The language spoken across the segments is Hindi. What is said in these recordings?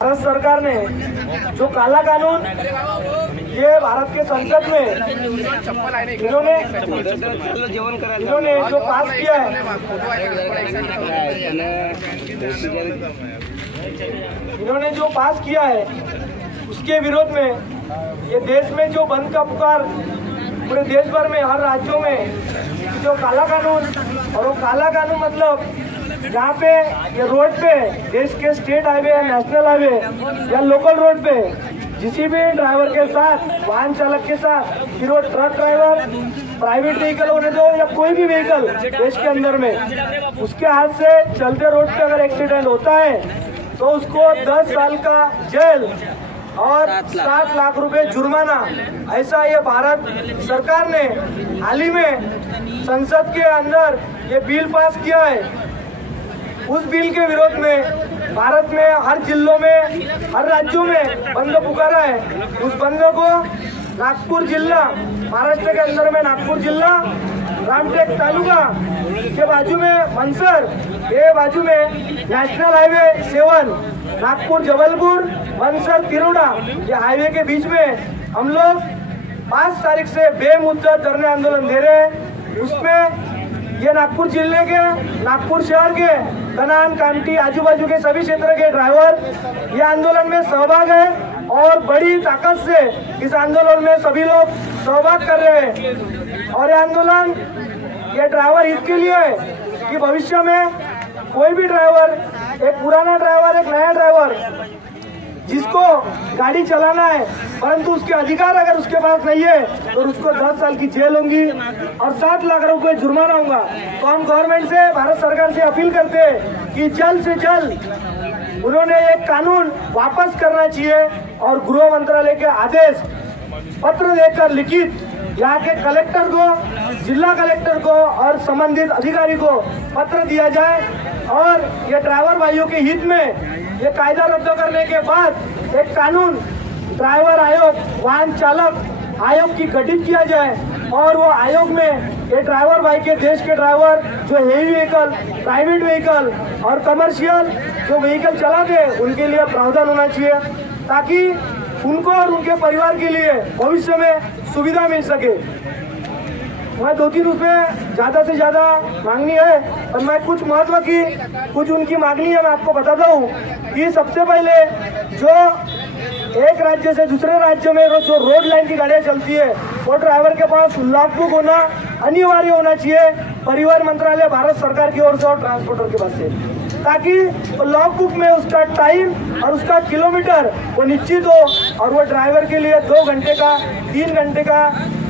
भारत सरकार ने जो काला कानून ये भारत के संसद में इन्होंने जो पास किया है, उसके विरोध में ये देश में जो बंद का पुकार पूरे देश भर में हर राज्यों में जो काला कानून, और वो काला कानून मतलब जहाँ पे ये रोड पे देश के स्टेट हाईवे या नेशनल हाईवे या लोकल रोड पे किसी भी ड्राइवर के साथ, वाहन चालक के साथ, फिर वो ट्रक ड्राइवर, प्राइवेट व्हीकल होने दो या कोई भी व्हीकल देश के अंदर में, उसके हाथ से चलते रोड पे अगर एक्सीडेंट होता है तो उसको 10 साल का जेल और 7 लाख रुपए जुर्माना, ऐसा ये भारत सरकार ने हाल ही में संसद के अंदर ये बिल पास किया है। उस बिल के विरोध में भारत में हर जिलों में, हर राज्यों में बंद पुकारा है। उस बंद को नागपुर जिला, महाराष्ट्र के अंदर में नागपुर जिला, रामटेक तालुका के बाजू में मनसर, के बाजू में नेशनल हाईवे 7 नागपुर जबलपुर मनसर तिरोडा, ये हाईवे के बीच में हम लोग 5 तारीख से बेमुद्दत धरने आंदोलन दे रहे हैं। उसमें ये नागपुर जिले के, नागपुर शहर के, कनान, कामठी, आजू बाजू के सभी क्षेत्र के ड्राइवर ये आंदोलन में सहभाग है और बड़ी ताकत से इस आंदोलन में सभी लोग सहभाग कर रहे हैं। और ये आंदोलन ये ड्राइवर हित के लिए है कि भविष्य में कोई भी ड्राइवर, एक पुराना ड्राइवर, एक नया ड्राइवर जिसको गाड़ी चलाना है परंतु उसके अधिकार अगर उसके पास नहीं है तो उसको 10 साल की जेल होगी और 7 लाख रुपए जुर्माना होगा। तो हम गवर्नमेंट से, भारत सरकार से अपील करते हैं कि जल्द से जल्द उन्होंने एक कानून वापस करना चाहिए और गृह मंत्रालय के आदेश पत्र देकर लिखित यहाँ के कलेक्टर को, जिला कलेक्टर को और संबंधित अधिकारी को पत्र दिया जाए और ये ड्राइवर भाइयों के हित में ये कायदा रद्द करने के बाद एक कानून ड्राइवर आयोग, वाहन चालक आयोग की गठित किया जाए और वो आयोग में ये ड्राइवर भाई के, देश के ड्राइवर जो हेवी व्हीकल, प्राइवेट व्हीकल और कमर्शियल जो व्हीकल चलाते हैं उनके लिए प्रावधान होना चाहिए ताकि उनको और उनके परिवार के लिए भविष्य में सुविधा मिल सके। मैं 2-3 उसमें ज्यादा से ज्यादा मांगनी है और मैं कुछ महत्व की, कुछ उनकी मांगनी है मैं आपको बताता हूँ कि सबसे पहले जो एक राज्य से दूसरे राज्य में जो रोड लाइन की गाड़ियाँ चलती है वो ड्राइवर के पास लॉग बुक होना अनिवार्य होना चाहिए, परिवहन मंत्रालय भारत सरकार की ओर से और ट्रांसपोर्टर के पास से, ताकि लॉग बुक में उसका टाइम और उसका किलोमीटर वो निश्चित हो और वो ड्राइवर के लिए 2 घंटे का, 3 घंटे का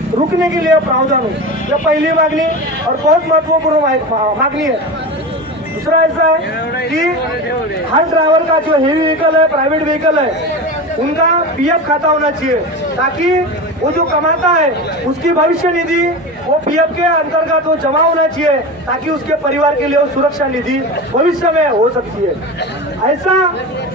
रुकने के लिए प्रावधान हो। यह पहली मांगनी और बहुत महत्वपूर्ण मांगनी है। दूसरा ऐसा है कि हर ड्राइवर का जो हेवी व्हीकल है, प्राइवेट व्हीकल है, उनका पीएफ खाता होना चाहिए ताकि वो जो कमाता है उसकी भविष्य निधि वो पीएफ के अंतर्गत वो जमा होना चाहिए ताकि उसके परिवार के लिए वो सुरक्षा निधि भविष्य में हो सकती है ऐसा।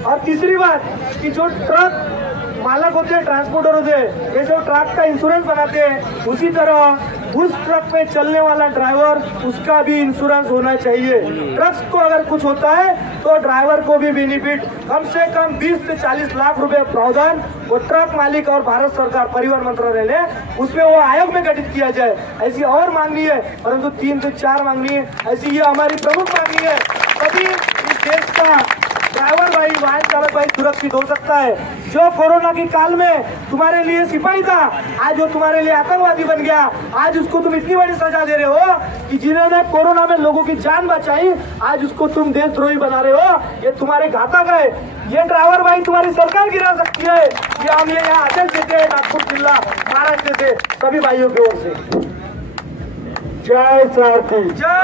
और तीसरी बात कि जो ट्रक मालक होते हैं, ट्रांसपोर्टर होते हैं, ये जो ट्रक का इंश्योरेंस बनाते हैं उसी तरह उस ट्रक पे चलने वाला ड्राइवर, उसका भी इंश्योरेंस होना चाहिए। ट्रक्स को अगर कुछ होता है तो ड्राइवर को भी बेनिफिट, कम से कम 20 से 40 लाख रुपए प्रावधान वो ट्रक मालिक और भारत सरकार परिवहन मंत्रालय ने उसमें वो आयोग में गठित किया जाए। ऐसी और मांगनी है परंतु 3 से 4 मांगनी है, ऐसी ये हमारी प्रमुख मांगनी है, तभी इस देश का ड्राइवर भाई, वाहन चालक भाई सुरक्षित हो सकता है। जो कोरोना की काल में तुम्हारे लिए सिपाही था, आज वो तुम्हारे लिए आतंकवादी बन गया, आज उसको तुम इतनी बड़ी सजा दे रहे हो कि जिन्होंने कोरोना में लोगों की जान बचाई आज उसको तुम देशद्रोही बना रहे हो, ये तुम्हारे घातक है। ये ड्राइवर भाई तुम्हारी सरकार गिरा सकती है, ये हम ये यहाँ आदेश देते हैं नागपुर जिला, महाराष्ट्र से सभी भाइयों की ओर से। जय सारथी, जय।